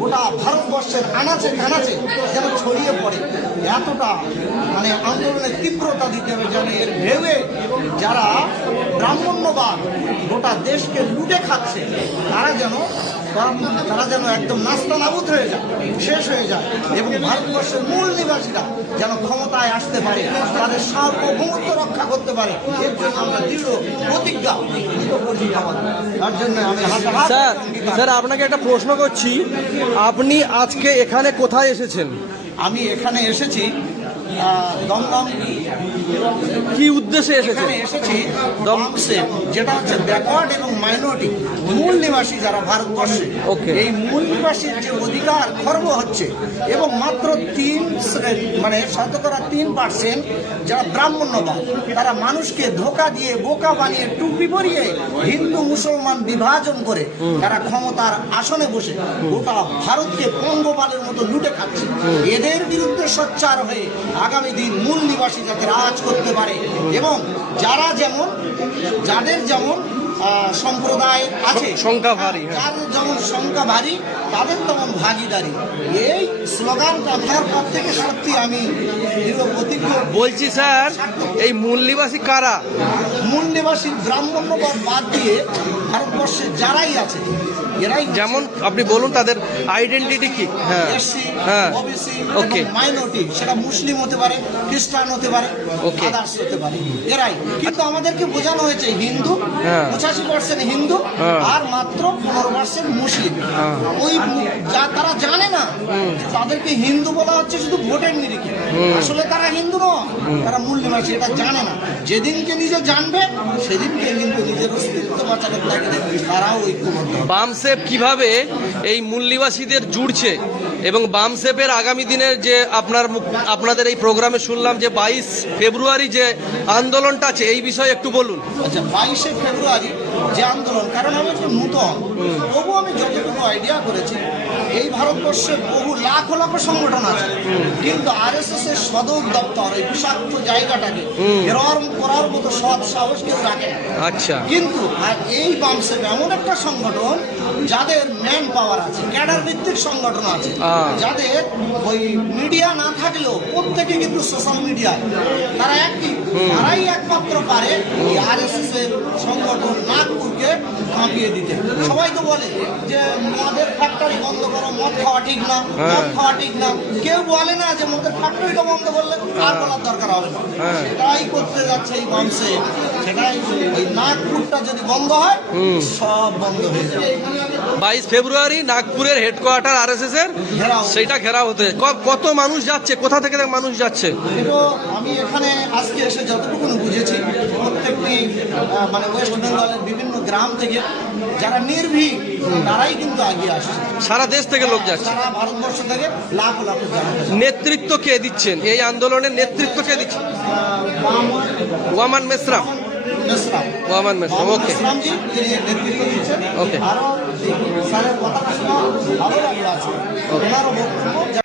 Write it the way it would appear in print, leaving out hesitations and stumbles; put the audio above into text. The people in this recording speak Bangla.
গোটা ভারতবর্ষের আনাচে কানাচে যেন ছড়িয়ে পড়ে, এতটা মানে আন্দোলনের তীব্রতা দিতে হবে যেন এর ঢেউয়ে যারা ব্রাহ্মণ্যবাদ গোটা দেশকে লুটে খাচ্ছে তারা যেন একদম নাস্তানাবুদ হয়ে যায়, শেষ হয়ে যায়, এবং ভারতবর্ষের মূল নিবাসীরা যেন ক্ষমতায় আসতে পারে, তাদের সার্বভৌমত্ব রক্ষা করতে পারে। এর জন্য আমরা দৃঢ় প্রতিজ্ঞা করছি। তার জন্য আমি স্যার আপনাকে একটা প্রশ্ন করছি, আপনি আজকে এখানে কোথায় এসেছেন? আমি এখানে এসেছি দমদম। কি উদ্দেশ্যে এসেছেন? এসেছি দমসে, যেটা হচ্ছে ব্যাকওয়ার্ড এবং মাইনরিটি মূল নিবাসী যারা ভারতবর্ষে, এই মূল নিবাসীর যে অধিকার খর্ব হচ্ছে, এবং মাত্র 3% যারা ব্রাহ্মণ্যবাদ, তারা মানুষকে ধোকা দিয়ে বোকা বানিয়ে টুপি পরিয়ে হিন্দু মুসলমান বিভাজন করে তারা ক্ষমতার আসনে বসে গোটা ভারতকে পঙ্গপালের মতো লুটে খাচ্ছে। এদের বিরুদ্ধে সোচ্চার হয়ে আগামী দিন মূল নিবাসী যাতে রাজ করতে পারে, এবং যাদের যেমন সম্প্রদায় আছে সংখ্যা ভারী, যার যেমন সংখ্যা ভারী তাদের তেমন ভাগিদারি, এই স্লোগানটা আমার পর থেকে সত্যি আমি প্রতিজ্ঞ বলছি। স্যার এই মূল নিবাসী কারা? মূল নিবাসী ব্রাহ্মণ্যবাদ বাদ দিয়ে ভারতবর্ষে যারাই আছে এরাই, যেমন আপনি বলুন তাদের আইডেন্টিটি কি? এসসি, হ্যাঁ, ওবিসি, ওকে, মাইনরিটি, সেটা মুসলিম হতে পারে, খ্রিস্টান হতে পারে, আদার্স হতে পারে, এরাই। কিন্তু আমাদেরকে বোঝানো হয়েছে হিন্দু 85% হিন্দু আর মাত্র 15% মুসলিম। ওই তারা জানে না তাদেরকে হিন্দু বলা হচ্ছে শুধু ভোটের নিরিখে, আসলে তারা হিন্দু নয়, তারা মূল নিবাসী, এটা জানে না। যেদিনকে নিজে জানবে সেদিনকে কিন্তু নিজের অস্তিত্ব বাঁচানোর লাগে তারাও ঐক্যবদ্ধ। বামসেপ কিভাবে এই মূল নিবাসীদের জুড়ছে, এবং বামসেপের আগামী দিনের যে আপনাদের এই প্রোগ্রামে শুনলাম যে 22 ফেব্রুয়ারি যে আন্দোলনটা আছে, এই বিষয়ে একটু বলুন। আচ্ছা, 22শে ফেব্রুয়ারি যে আন্দোলন, কারণ আমি একটু নূতন, তবু আমি যতটুকু আইডিয়া করেছি, এই ভারতবর্ষে বহু লাখ লাখ সংগঠন আছে, কিন্তু RSS এর সদর দপ্তর এই বিষাক্ত জায়গাটাকে ঘেরাও করার মতো সৎ সাহস কেউ রাখে না। আচ্ছা, কিন্তু আর এই বামসেপ এমন একটা সংগঠন যাদের ম্যান পাওয়ার আছে, ক্যাডার ভিত্তিক সংগঠন আছে, যাদের ওই মিডিয়া না থাকলেও প্রত্যেকে কিন্তু সোশ্যাল মিডিয়ায় তারা অ্যাক্টিভ, তারাই একমাত্র পারে এই RSS এর সংগঠন নাগপুরকে কাঁপিয়ে দিতে। সবাই তো বলে যে মদের ফ্যাক্টরি বন্ধ করো, মদ খাওয়া ঠিক না, মদ খাওয়া ঠিক না, কেউ বলে না যে মদের ফ্যাক্টরিটা বন্ধ করলে আর বলার দরকার হবে না। সেটাই করতে যাচ্ছে এই বামসেপ, সেটাই ওই নাগপুরটা যদি বন্ধ হয় সব বন্ধ হয়ে যাবে। 22 ফেব্রুয়ারি নাগপুরের হেডকোয়ার্টার RSS এর সেইটা ঘেরাও হতে, কত মানুষ যাচ্ছে, কোথা থেকে মানুষ যাচ্ছে? আমি এখানে আজকে এসে যতটুকু বুঝেছি, প্রত্যেকটি মানে ওয়েস্ট বেঙ্গলের বিভিন্ন গ্রাম থেকে যারা নির্ভীক তারাই কিন্তু আগিয়ে আসছে। সারা দেশ থেকে লোক যাচ্ছে, সারা ভারতবর্ষ থেকে লাখ লাখ। নেতৃত্ব কে দিচ্ছেন এই আন্দোলনের? নেতৃত্ব কে দিচ্ছেন? ওয়ামান মেসরাম। ওয়ামান মেসরাম, ওকে, ওকে। আরো স্যারের কথা শোনা ভালো লাগলো আছে, ওনারও বক্তব্য।